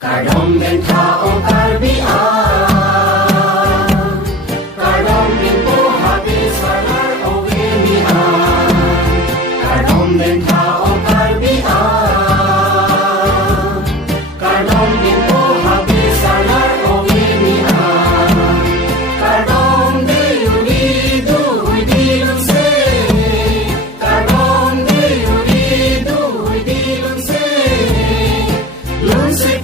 Kadom den tao karbia, kadom den po habis salar ovenia, kadom den tao karbia, kadom den po habis salar ovenia, kadom de unido idilum se, kadom de unido idilum se, lung se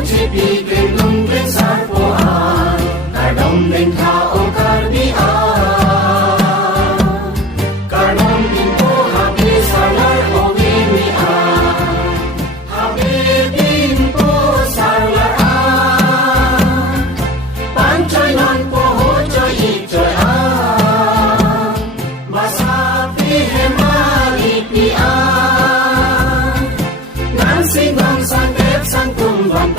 Uji gendong den sarpoan, kadom den tao karbia, kadom den po habis salar ovenia, habibin po salar panchoy non po hochoy ichoy masapi hemari pia, nansing bang sangkep sang kumbang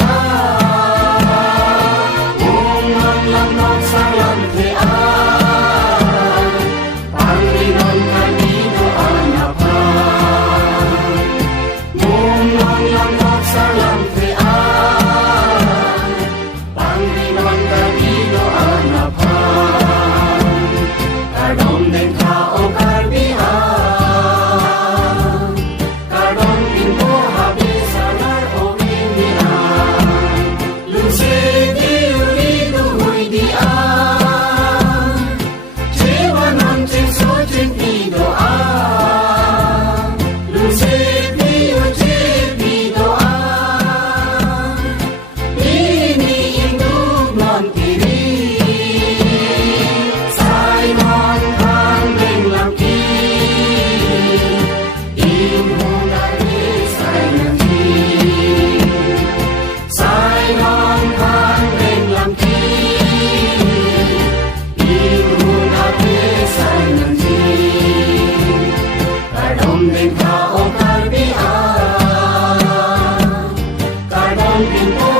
Kadom den tao karbia, kadom den po